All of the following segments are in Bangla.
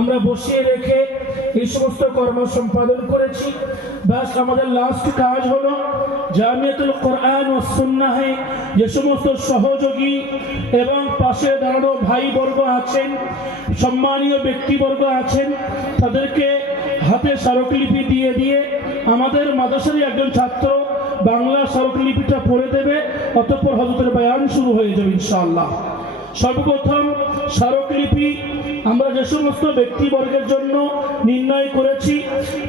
আমরা বসিয়ে রেখে এই সমস্ত কর্ম সম্পাদন করেছি। বাস আমাদের লাস্ট কাজ হলো জামিয়াতুল কোরআন ও সুন্নাহে যে সমস্ত সহযোগী এবং পাশে দাঁড়ানো ভাইবর্গ আছেন, সম্মানীয় ব্যক্তিবর্গ আছেন, তাদেরকে হাতে স্মারকলিপি দিয়ে আমাদের মাদ্রাসারই একজন ছাত্র বাংলা স্মারকলিপিটা পড়ে দেবে, অতঃপর হযরতের বয়ান শুরু হয়ে যাবে ইনশাআল্লাহ। সর্বপ্রথম স্মারকলিপি আমরা যে সমস্ত ব্যক্তিবর্গের জন্য নির্ণয় করেছি,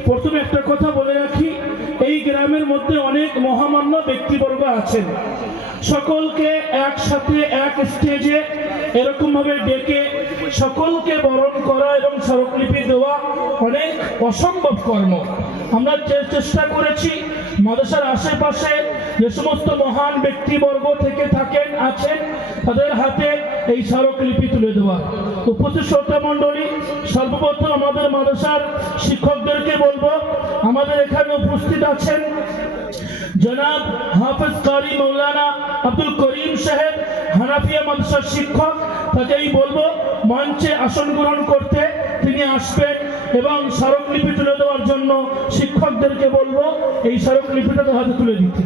প্রথমে একটা কথা বলে রাখি, এই গ্রামের মধ্যে অনেক মহামান্য ব্যক্তিবর্গ আছেন। সকলকে একসাথে এক স্টেজে এরকম ভাবে ডেকে সকলকে বরণ করা এবং স্মারকলিপি দেওয়া অনেক অসম্ভব কর্ম। আমরা চেষ্টা করেছি মাদ্রাসার আশেপাশে যে সমস্ত মহান ব্যক্তিবর্গ থেকে আছেন তাদের হাতে এই স্মারকলিপি তুলে দেওয়া। উপস্থিত শ্রোতা মণ্ডলী, সর্বপ্রথম আমাদের মাদ্রাসার শিক্ষকদেরকে বলবো, আমাদের এখানে উপস্থিত আছেন জনাব হাফেজ কারি মৌলানা আব্দুল করিম সাহেব, হানাফিয়া মাদ্রাসার শিক্ষক, তাকেই বলবো মঞ্চে আসন গ্রহণ করতে। তিনি আসবেন এবং স্মারকলিপি তুলে দেওয়ার জন্য শিক্ষকদেরকে বলবো এই স্মারকলিপিটা হাতে তুলে দিতে।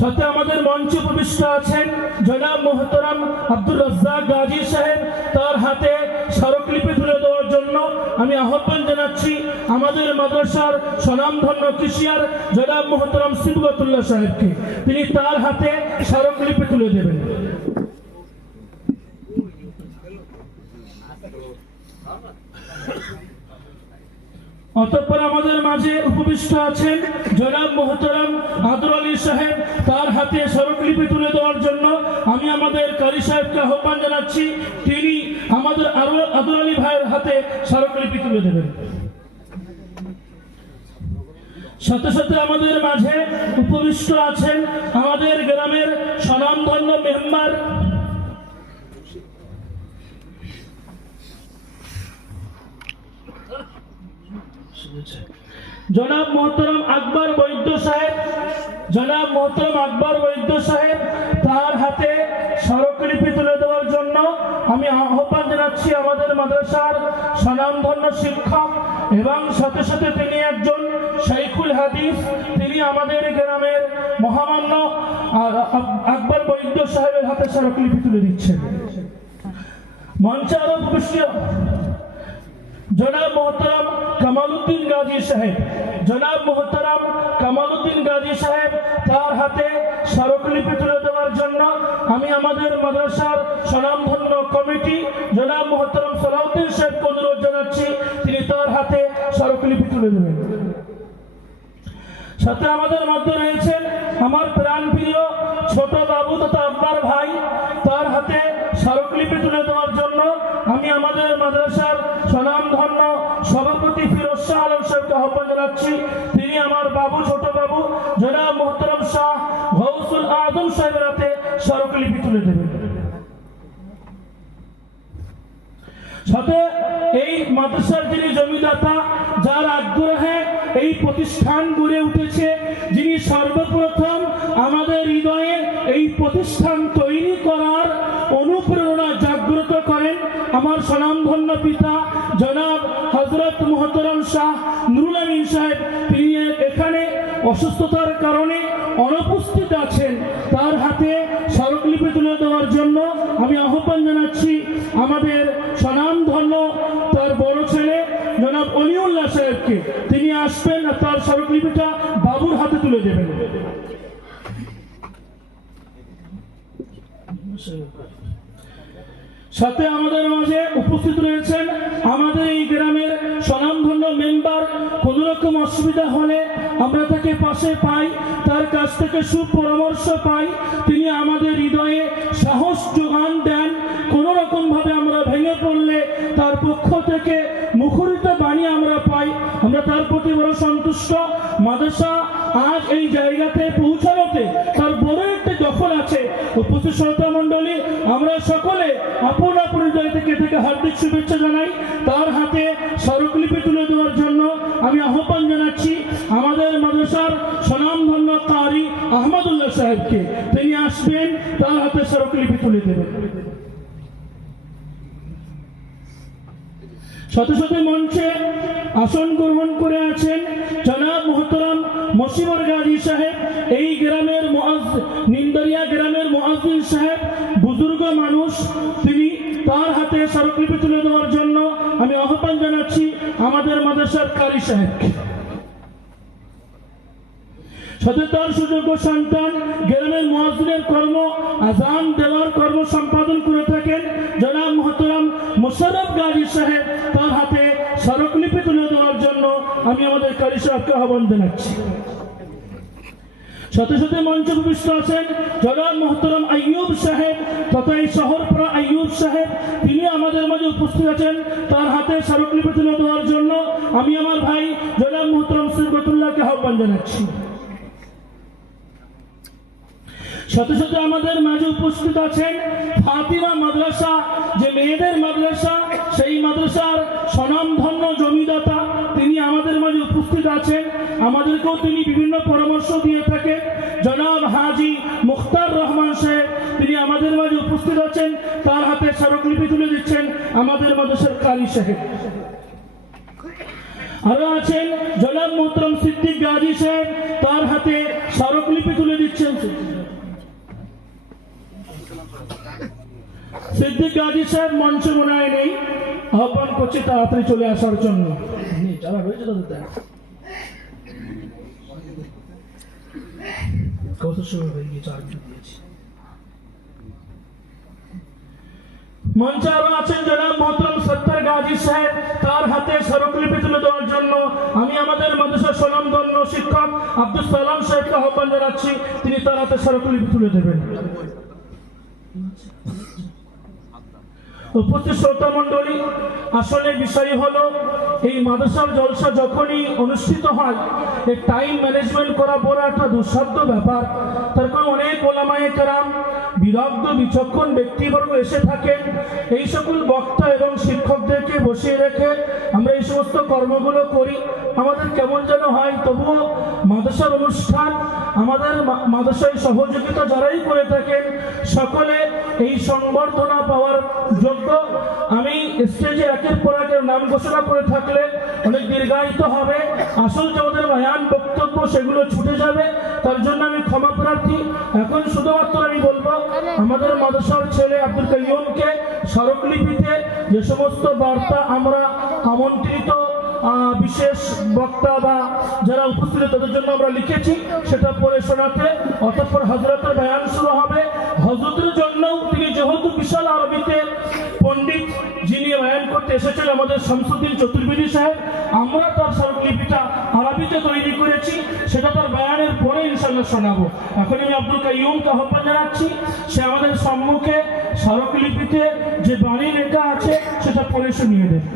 সাথে আমাদের মঞ্চে উপবিষ্ট আছেন জনাব মোহতারাম আব্দুর রাজ্জাক গাজী সাহেব, তার হাতে স্মারকলিপি তুলে দেওয়ার জন্য আমি আহ্বান জানাচ্ছি আমাদের মাদ্রাসার স্বনামধন্য কৃষিয়ার জনাব মোহতারাম সিবগতুল্লাহ সাহেবকে, তিনি তার হাতে স্মারকলিপি তুলে দেবেন। অতঃপর আমাদের মাঝে উপবিষ্ট আছেন জনাব মোহতারাম আদর আলী সাহেব, তার হাতে স্মারকলিপি তুলে দেওয়ার জন্য আমি আমাদের কারি সাহেবকে আহ্বান জানাচ্ছি, তিনি আমাদের আদর আলী ভাইয়ের হাতে স্মারকলিপি তুলে দেবেন। সাথে সাথে আমাদের মাঝে উপবিষ্ট আছেন আমাদের গ্রামের স্বনামধন্য মেম্বার জনাব মোহতারাম আকবর বৈদ্য সাহেব, জনাব মোহতারাম আকবর বৈদ্য সাহেব, তার হাতে স্মারকলিপি তুলে দেওয়ার জন্য আমি আহ্বান জানাচ্ছি আমাদের মাদ্রাসার স্বনামধন্য শিক্ষক এবং সাথে সাথে তিনি একজন শাইখুল হাদিস, তিনি আমাদের গ্রামের মহামান্য আকবর বৈদ্য সাহেবের হাতে স্মারকলিপি তুলে দিচ্ছেন। মঞ্চে আরো উপস্থিত জনাব মোহতারাম কামালউদ্দিন গাজী সাহেব, জনাব মোহতারাম কামালউদ্দিন গাজী সাহেব, তার হাতে স্মারকলিপি তুলে দেওয়ার জন্য আমি আমাদের মাদ্রাসার স্বনামধন্য কমিটি জনাব মোহতারাম সালাউদ্দিন সাহেবকে অনুরোধ জানাচ্ছি, তিনি তার হাতে স্মারকলিপি তুলে দেবেন। সাথে আমাদের মধ্যে রয়েছেন আমার প্রাণপ্রিয় ছোট বাবু তথা আব্বার ভাই, তার হাতে স্মারকলিপি তুলে দেওয়ার জন্য আমি আমাদের মাদ্রাসার স্বনামধন্য সভাপতি ফিরোজ শাহ আলম সাহেবকে আহ্বান জানাচ্ছি, তিনি আমার বাবু ছোট বাবু জনাব মোহতারাম শাহ গৌসুল আজম সাহেবের হাতে স্মারকলিপি তুলে দেবেন। সাথে এই মাদ্রাসার যিনি জমিদাতা, যার আগ্রহে এই প্রতিষ্ঠান গড়ে উঠেছে, যিনি সর্বপ্রথম আমাদের হৃদয়ে এই প্রতিষ্ঠান তৈরি করার অনুপ্রেরণা জাগ্রত করেন আমার স্বনামধন্য পিতা জনাব হযরত মুহতারাম শাহ নুরুল আমিন সাহেব, তিনি এখানে অসুস্থতার কারণে অনুপস্থিত আছেন, তার হাতে স্মারকলিপি তুলে দেওয়ার জন্য আমি আহ্বান জানাচ্ছি আমাদের স্বনামধন্য তার বড় ছেলে জনাব অলিউল্লাহ সাহেবকে, তিনি আসবেন তার স্মারকলিপিটা বাবুর হাতে তুলে দেবেন। সাথে আমাদের মাঝে উপস্থিত রয়েছেন আমাদের এই গ্রামের স্বনামধন্য মেম্বার, কোন রকম অসুবিধা হলে আমরা তাকে পাশে পাই, তার কাছ থেকে সুপরামর্শ পাই, তিনি আমাদের হৃদয়ে সাহস যোগান দেন, কোন রকম ভাবে আমরা ভেঙে পড়লে তার পক্ষ থেকে মুখরিত বাণী আমরা পাই, আমরা তার প্রতি বড় সন্তুষ্ট। মাদ্রাসা আজ এই জায়গাতে পৌঁছানোতে তার বড় একটা দখল আছে। উপস্থিত শ্রোতা মণ্ডলী, আমরা সকলে আপন আপন হৃদয় থেকে হার্দিক শুভেচ্ছা জানাই। তার হাতে স্মারকলিপি তুলে দেওয়ার জন্য আমি আহ্বান জানাচ্ছি আমাদের মাদ্রাসার স্বনামধন্য কারি আহমদুল্লাহ সাহেবকে। তিনি আসবেন, তার হাতে স্মারকলিপি তুলে দেবেন। সাথে সাথে মঞ্চে আসন গ্রহণ করে আছেন জনাব মোহতরম মশিবর গাজী সাহেব। এই গ্রামের নিন্দরিয়া গ্রামের মুয়াজ্জিন সাহেব, বুজুর্গ মানুষ, তিনি তার হাতে স্মারকলিপি তুলে দেওয়ার জন্য আমি আহ্বান জানাচ্ছি আমাদের মাদ্রাসার কারি সাহেবকে। সাথে তার সুযোগ্য সন্তান গ্রামের মুয়াজ্জিনের কর্ম আজান দেওয়ার কর্ম সম্পাদন করে থাকেন জনাব মোহতরম মুশাররফ গাজী সাহেব, তার হাতে স্মারকলিপি তুলে দেওয়ার জন্য আমি আমাদের কারি সাহেবকে আহ্বান জানাচ্ছি। সাথে সাথে মঞ্চে উপবিষ্ট আছেন জনাব মোহতরম আইয়ুব সাহেব তথা এই শহরপাড়া আইয়ুব সাহেব, তিনি আমাদের মাঝে উপস্থিত আছেন। তার হাতে স্মারকলিপি তুলে দেওয়ার জন্য আমি আমার ভাই জনাব মোহতরম সিরবতুল্লাহকে আহ্বান জানাচ্ছি। সাথে সাথে আমাদের মাঝে উপস্থিত আছেন ফাতিমা মাদ্রাসা, যে মেয়েদের মাদ্রাসা, সেই মাদ্রাসার স্বনামধন্য জমিদাতা, তিনি আমাদের মাঝে উপস্থিত আছেন। আমাদেরকেও তিনি বিভিন্ন পরামর্শ দিয়ে থাকেন। জনাব হাজি মুখতার রহমান সাহেব, তিনি আমাদের মাঝে উপস্থিত আছেন। তার হাতে স্মারকলিপি তুলে দিচ্ছেন আমাদের মাদ্রাসার কারি সাহেব। আরো আছেন জনাব মোহতরম সিদ্দিক গাজী সাহেব, তার হাতে স্মারকলিপি তুলে দিচ্ছেন। সিদ্দিক গাজী সাহেব মঞ্চে মনে হয় নেই, আহ্বান করছি তাড়াতাড়ি চলে আসার জন্য। মঞ্চে আরো আছেন জনাব মোহতরম সত্তার গাজী সাহেব, তার হাতে স্মারকলিপি তুলে দেওয়ার জন্য আমি আমাদের মাদ্রাসার স্বনামধন্য শিক্ষক আব্দুল সালাম সাহেবকে আহ্বান জানাচ্ছি, তিনি তার হাতে স্মারকলিপি তুলে দেবেন। উপস্থিত শ্রোতা মণ্ডলী, আসলে বিষয় হলো এই মাদ্রাসার জলসা যখনই অনুষ্ঠিত হয়, এই টাইম ম্যানেজমেন্ট করা বড় একটা দুঃসাধ্য ব্যাপার। তার কারণ অনেক ওলামায়ে কেরাম, বিদগ্ধ বিচক্ষণ ব্যক্তিবর্গ এসে থাকেন। এই সকল বক্তা এবং শিক্ষকদেরকে বসিয়ে রেখে আমরা এই সমস্ত কর্মগুলো করি, আমাদের কেমন যেন হয়। তবুও মাদ্রাসার অনুষ্ঠান, আমাদের মাদ্রাসায় সহযোগিতা যারাই করে থাকেন, সকলে এই সংবর্ধনা পাওয়ার যোগ্য। আমি স্টেজে একের পর একের নাম ঘোষণা করে থাকলে অনেক দীর্ঘায়িত হবে, আসল যে আমাদের বয়ান বক্তব্য সেগুলো ছুটে যাবে, তার জন্য আমি ক্ষমা প্রার্থী। এখন শুধুমাত্র আমি বলবো আমাদের মাদ্রাসার ছেলে আব্দুল কাইয়ুমকে স্মারকলিপিতে যে সমস্ত বার্তা আমরা আমন্ত্রিত বিশেষ বক্তা বা যারা উপস্থিত তাদের জন্য আমরা লিখেছি, সেটা পড়ে শোনাতে, অতঃপর হযরতের বয়ান শুরু হবে। হযরতের জন্য তিনি যেহেতু বিশাল আরবিতে পণ্ডিত, যিনি বয়ান করতে এসেছেন আমাদের শামসুদ্দিন চতুর্বেদী সাহেব, আমরা তার স্মারকলিপিটা আরবিতে তৈরি করেছি, সেটা তার বয়ানের পরে ইনশাআল্লাহ শোনাবো। এখন আমি আব্দুল কাইয়ুমকে আহ্বান জানাচ্ছি, সে আমাদের সম্মুখে স্মারকলিপিতে যে বাণী লেখা আছে সেটা পড়ে শুনিয়ে দেয়।